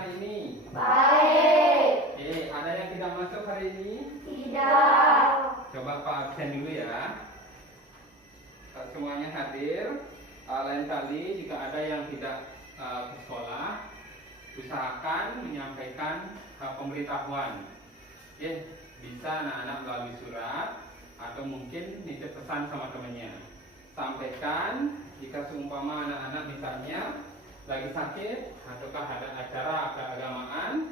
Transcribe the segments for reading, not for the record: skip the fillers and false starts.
hari ini? Baik. Ada yang tidak masuk hari ini? Tidak. Coba Pak absen dulu ya. Semuanya hadir. Lain kali jika ada yang tidak ke sekolah, usahakan menyampaikan pemberitahuan. Bisa anak-anak melalui surat atau mungkin nitip pesan sama temannya. Sampaikan jika seumpama anak-anak misalnya lagi sakit ataukah ada acara keagamaan,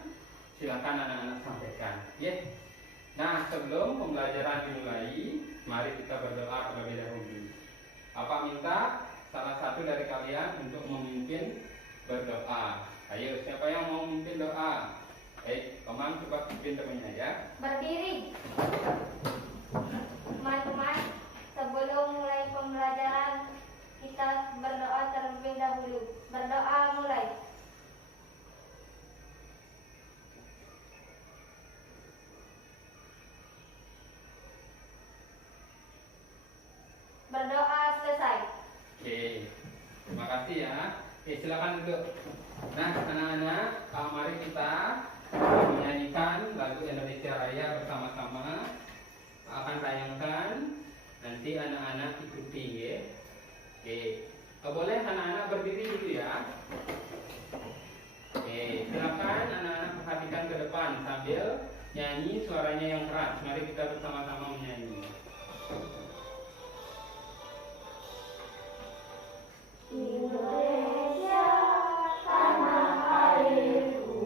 silakan anak-anak sampaikan. Nah, sebelum pembelajaran dimulai, mari kita berdoa terlebih dahulu. Bapak minta salah satu dari kalian untuk memimpin berdoa. Ayo, siapa yang mau memimpin doa? Teman coba pimpin temannya ya. Berdiri. Teman-teman, sebelum mulai pembelajaran, kita berdoa terlebih dahulu. Berdoa mulai. Berdoa selesai. Terima kasih ya. Silakan duduk. Nah, anak-anak, mari kita menyanyikan lagu Indonesia Raya bersama-sama. Akan tayangkan, nanti anak-anak ikuti ya. Boleh anak-anak berdiri dulu ya. Silakan anak-anak perhatikan ke depan sambil nyanyi suaranya yang keras. Mari kita bersama-sama menyanyi. Indonesia, tanah airku.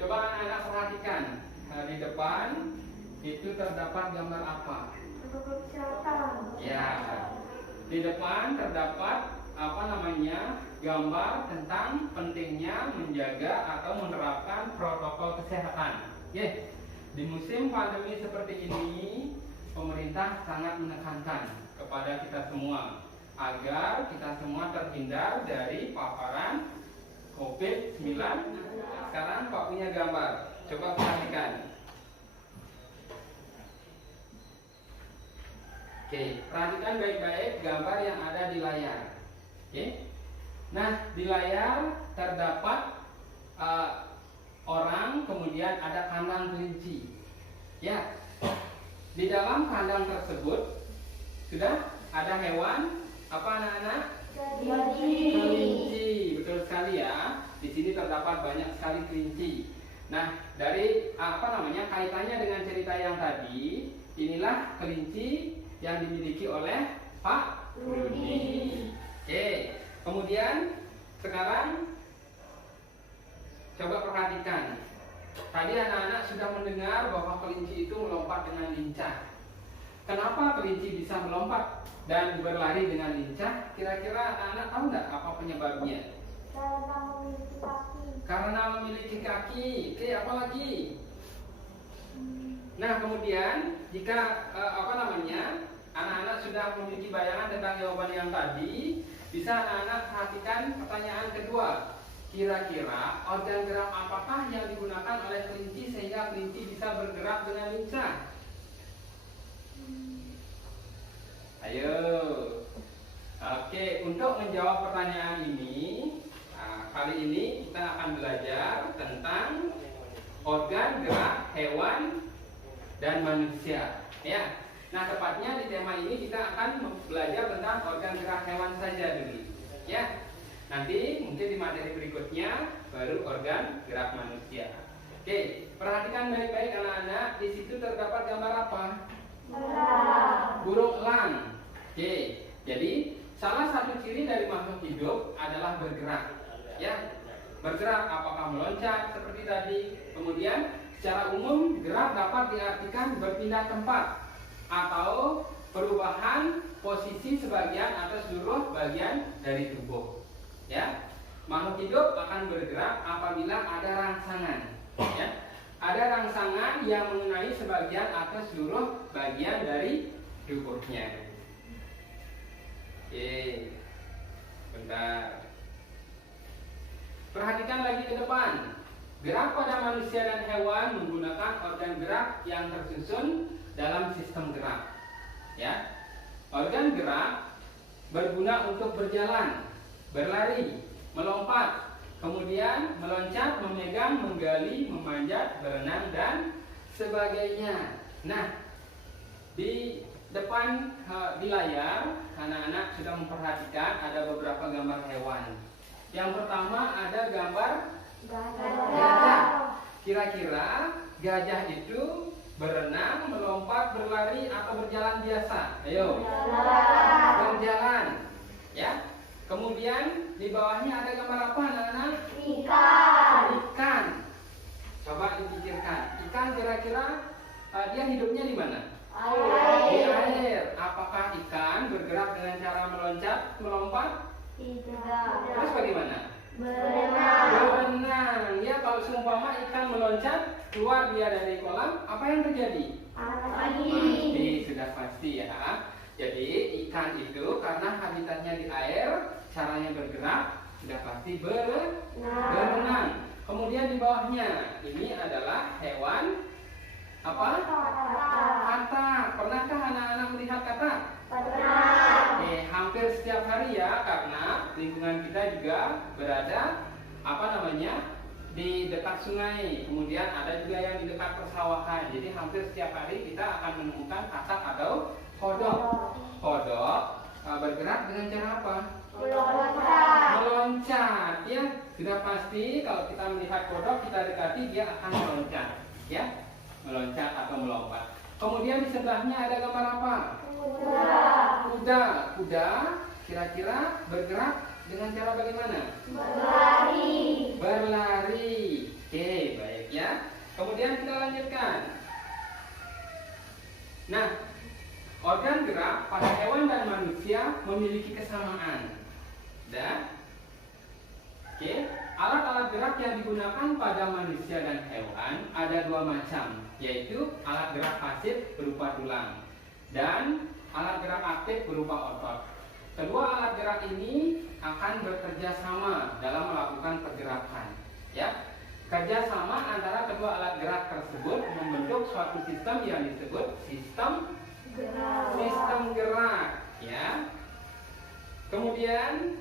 Coba anak-anak perhatikan di depan itu terdapat gambar apa? Protokol kesehatan. Ya, di depan terdapat gambar tentang pentingnya menjaga atau menerapkan protokol kesehatan. Di musim pandemi seperti ini, pemerintah sangat menekankan kepada kita semua agar kita semua terhindar dari paparan COVID-19. Sekarang Pak punya gambar, coba perhatikan. Perhatikan baik-baik gambar yang ada di layar. Nah, di layar terdapat orang, kemudian ada kandang kelinci. Di dalam kandang tersebut sudah ada hewan apa anak-anak? Kelinci, betul sekali ya. Di sini terdapat banyak sekali kelinci. Nah, dari kaitannya dengan cerita yang tadi, inilah kelinci yang dimiliki oleh Pak Rudi. Kemudian sekarang coba perhatikan. Tadi anak-anak sudah mendengar bahwa kelinci itu melompat dengan lincah. Kenapa kelinci bisa melompat dan berlari dengan lincah? Kira-kira anak-anak tahu nggak apa penyebabnya? Karena memiliki kaki. Karena memiliki kaki. Apa lagi? Nah, kemudian jika anak-anak sudah memiliki bayangan tentang jawaban yang tadi, bisa anak-anak perhatikan pertanyaan kedua. Kira-kira organ gerak apakah yang digunakan oleh kelinci sehingga kelinci bisa bergerak dengan lincah? Ayo. Untuk menjawab pertanyaan ini, kali ini kita akan belajar tentang organ gerak hewan dan manusia. Nah, tepatnya di tema ini kita akan belajar tentang organ gerak hewan saja dulu. Nanti mungkin di materi berikutnya baru organ gerak manusia. Perhatikan baik-baik anak-anak. Di situ terdapat gambar apa? Burung elang. Jadi salah satu ciri dari makhluk hidup adalah bergerak. Bergerak apakah meloncat seperti tadi. Kemudian secara umum gerak dapat diartikan berpindah tempat atau perubahan posisi sebagian atau seluruh bagian dari tubuh. Makhluk hidup akan bergerak apabila ada rangsangan. Ada rangsangan yang mengenai sebagian atau seluruh bagian dari tubuhnya. Bentar. Perhatikan lagi ke depan. Gerak pada manusia dan hewan menggunakan organ gerak yang tersusun dalam sistem gerak. Organ gerak berguna untuk berjalan, berlari, melompat, kemudian meloncat, memegang, menggali, memanjat, berenang, dan sebagainya. Nah, di depan di layar, anak-anak sudah memperhatikan ada beberapa gambar hewan. Yang pertama ada gambar gajah. Kira-kira gajah itu berenang, melompat, berlari, atau berjalan biasa? Ayo. Berjalan. Ya. Kemudian di bawahnya ada gambar apa, anak-anak? Ikan. Coba dipikirkan. Ikan kira-kira dia hidupnya di mana? Di air. Apakah ikan bergerak dengan cara meloncat, melompat? Terus bagaimana? Berenang. Ya, kalau seumpama ikan meloncat, keluar dia dari kolam, apa yang terjadi? Mati. Sudah pasti ya. Jadi ikan itu karena habitatnya di air, caranya bergerak, sudah pasti berenang. Kemudian di bawahnya ini adalah hewan apa? Katak. Pernahkah anak-anak melihat katak? Pernah. Hampir setiap hari ya, karena lingkungan kita juga berada di dekat sungai. Kemudian ada juga yang di dekat persawahan. Jadi hampir setiap hari kita akan menemukan katak atau kodok. Kodok bergerak dengan cara apa? Meloncat. Ya, sudah pasti kalau kita melihat kodok, kita dekati, dia akan meloncat. Ya. Meloncat atau melompat. Kemudian di sebelahnya ada gambar apa? Kuda kira-kira bergerak dengan cara bagaimana? Berlari. Oke, baik ya. Kemudian kita lanjutkan. Nah, organ gerak pada hewan dan manusia memiliki kesamaan. Alat-alat gerak yang digunakan pada manusia dan hewan ada dua macam, yaitu alat gerak pasif berupa tulang dan alat gerak aktif berupa otot. Kedua alat gerak ini akan bekerja sama dalam melakukan pergerakan. Ya, kerjasama antara kedua alat gerak tersebut membentuk suatu sistem yang disebut sistem gerak. Ya. Kemudian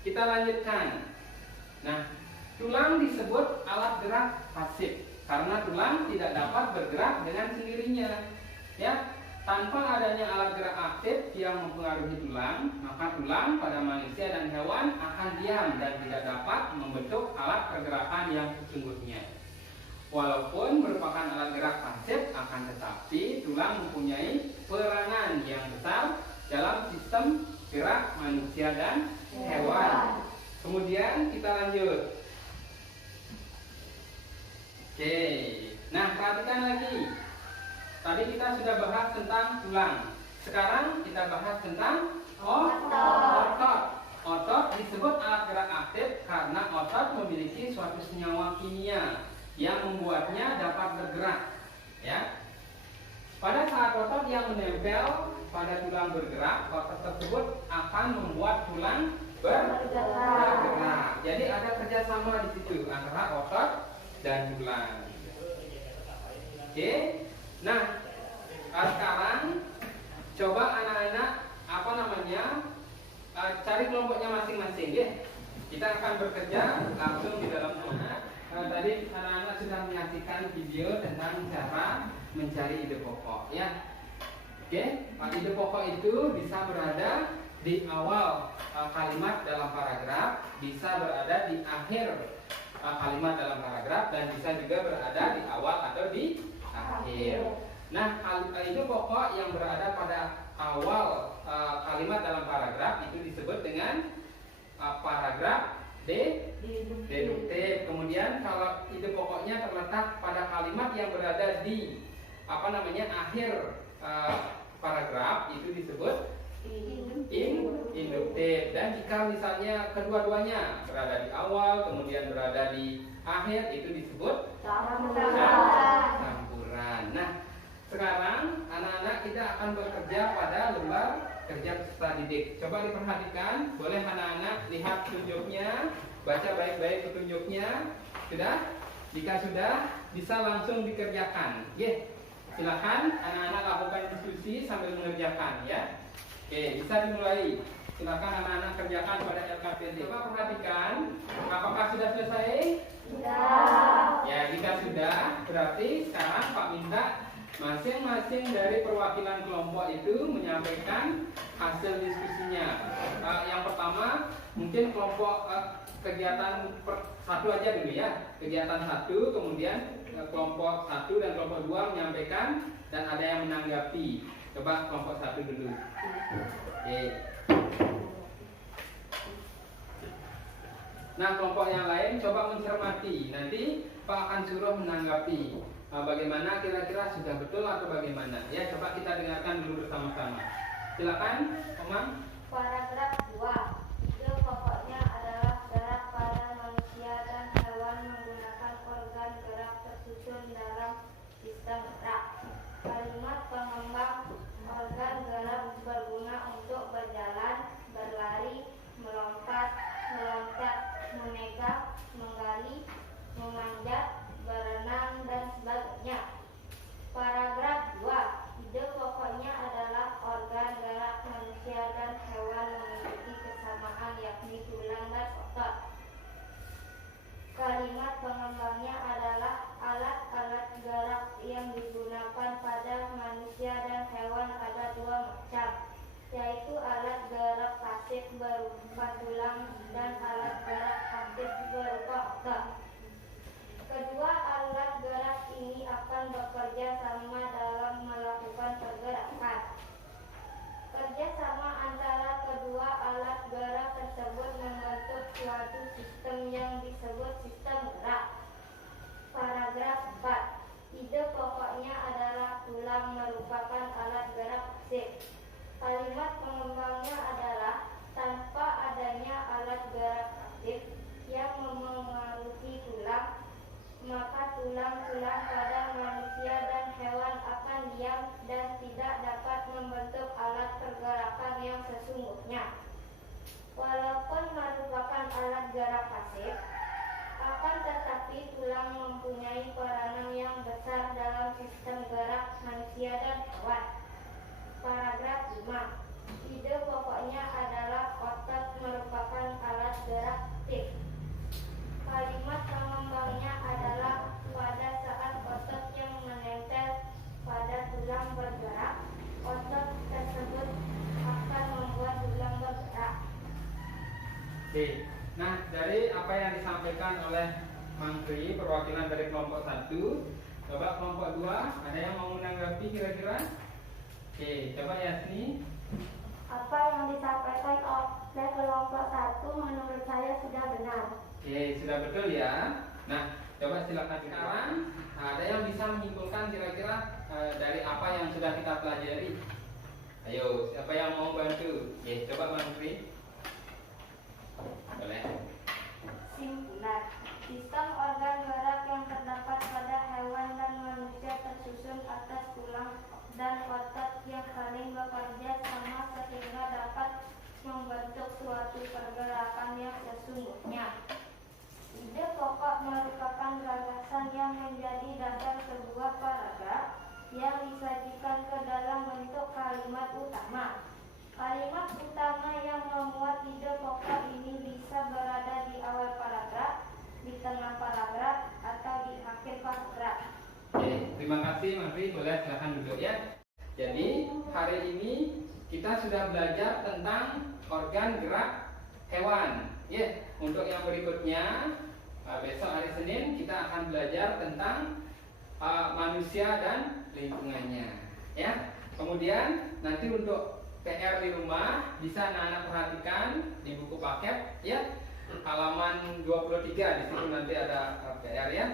kita lanjutkan. Nah, tulang disebut alat gerak pasif karena tulang tidak dapat bergerak dengan sendirinya. Ya, tanpa adanya alat gerak aktif yang mempengaruhi tulang, maka tulang pada manusia dan hewan akan diam dan tidak dapat membentuk alat pergerakan yang sesungguhnya. Walaupun merupakan alat gerak pasif, akan tetapi tulang mempunyai peranan yang besar dalam sistem gerak manusia dan hewan. Kemudian kita lanjut. Oke. Nah, perhatikan lagi. Tadi kita sudah bahas tentang tulang. Sekarang kita bahas tentang otot. Otot disebut alat gerak aktif karena otot memiliki suatu senyawa kimia yang membuatnya dapat bergerak. Ya. Pada saat otot yang menempel pada tulang bergerak, otot tersebut akan membuat tulang bergerak. Jadi ada kerjasama di situ antara otot dan tulang. Oke. Nah, sekarang coba anak-anak cari kelompoknya masing-masing, ya. Kita akan bekerja langsung di dalam kelompok. Tadi anak-anak sudah menyaksikan video tentang cara mencari ide pokok, ya. Oke, ide pokok itu bisa berada di awal kalimat dalam paragraf, bisa berada di akhir kalimat dalam paragraf, dan bisa juga berada di awal atau di akhir. Nah, ide pokok yang berada pada awal kalimat dalam paragraf itu disebut dengan paragraf deduktif. Kemudian kalau ide pokoknya terletak pada kalimat yang berada di akhir paragraf itu disebut induktif. Dan jika misalnya kedua-duanya berada di awal kemudian berada di akhir itu disebut campuran. Nah, sekarang anak-anak kita akan bekerja pada lembar kerja peserta didik. Coba diperhatikan, boleh anak-anak lihat petunjuknya, baca baik-baik petunjuknya. Sudah? Jika sudah, bisa langsung dikerjakan. Silakan anak-anak lakukan diskusi sambil mengerjakan, ya. Oke, bisa dimulai. Silakan anak-anak kerjakan pada LKPD. Coba perhatikan, apakah sudah selesai? Masing-masing dari perwakilan kelompok itu menyampaikan hasil diskusinya. Yang pertama, mungkin kelompok kegiatan satu aja dulu ya. Kegiatan satu, kemudian kelompok satu dan kelompok dua menyampaikan dan ada yang menanggapi. Coba kelompok satu dulu. Oke. Nah, kelompok yang lain coba mencermati. Nanti Pak akan suruh menanggapi. Bagaimana kira-kira sudah betul atau bagaimana? Ya, coba kita dengarkan dulu bersama-sama. Silakan, Omang. Paragraf 2. Ide pokoknya adalah gerak pada manusia dan hewan menggunakan organ gerak tersusun dalam sistem gerak. Kalimat pengembang organ gerak berguna untuk berjalan, berlari, melompat, meloncat, memegang, menggali, memanjat, berenang, dan sebagainya. Paragraf 2. Ide pokoknya adalah organ gerak manusia dan hewan memiliki kesamaan yakni tulang dan otot. Kalimat pengembangnya adalah alat-alat gerak yang digunakan pada manusia dan hewan ada dua macam, yaitu alat gerak pasif berupa tulang dan alat gerak aktif berupa otot. Kedua alat gerak ini akan bekerja sama dalam melakukan pergerakan. Kerjasama antara kedua alat gerak tersebut membentuk suatu sistem yang disebut sistem gerak. Paragraf 4. Ide pokoknya adalah tulang merupakan alat gerak pasif. Kalimat pengembangnya adalah tanpa adanya alat gerak aktif yang memengaruhi tulang, maka tulang-tulang pada manusia dan hewan akan diam dan tidak dapat membentuk alat pergerakan yang sesungguhnya. Walaupun merupakan alat gerak pasif, akan tetapi tulang mempunyai peranan yang besar dalam sistem gerak manusia dan hewan. Paragraf 5. Ide pokoknya adalah otot merupakan alat gerak aktif. Kalimat pengembangnya adalah pada saat otot yang menempel pada tulang bergerak, otot tersebut akan membuat tulang bergerak. Oke. Nah, dari apa yang disampaikan oleh Mangkri, perwakilan dari kelompok 1, coba kelompok 2, ada yang mau menanggapi kira-kira? Oke, coba Yasni. Apa yang disampaikan oleh kelompok 1 menurut saya sudah benar. Oke, sudah betul ya. Nah, coba silakan sekarang. Ada yang bisa menyimpulkan kira-kira dari apa yang sudah kita pelajari? Ayo, siapa yang mau bantu? Oke, coba Mangkri. Boleh. Simpulan. Sistem organ gerak yang terdapat pada hewan dan manusia tersusun atas tulang dan otot yang saling bekerja sama sehingga dapat membentuk suatu pergerakan yang sesungguhnya. Ide pokok merupakan gagasan yang menjadi dasar sebuah paragraf yang disajikan ke dalam bentuk kalimat utama. Kalimat utama yang memuat ide pokok ini bisa berada di awal paragraf, di tengah paragraf, atau di akhir paragraf. Oke, terima kasih Mangkri. Boleh silahkan duduk ya. Jadi hari ini kita sudah belajar tentang organ gerak hewan. Ya, untuk yang berikutnya besok hari Senin kita akan belajar tentang manusia dan lingkungannya. Ya. Kemudian nanti untuk PR di rumah bisa anak-anak perhatikan di buku paket ya. Halaman 23 di situ nanti ada PR ya.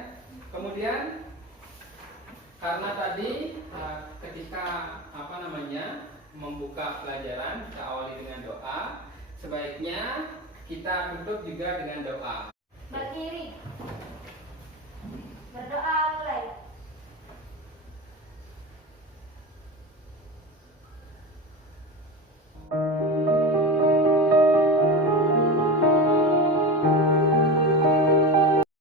Kemudian karena tadi ketika membuka pelajaran kita awali dengan doa, sebaiknya kita tutup juga dengan doa. Berdiri.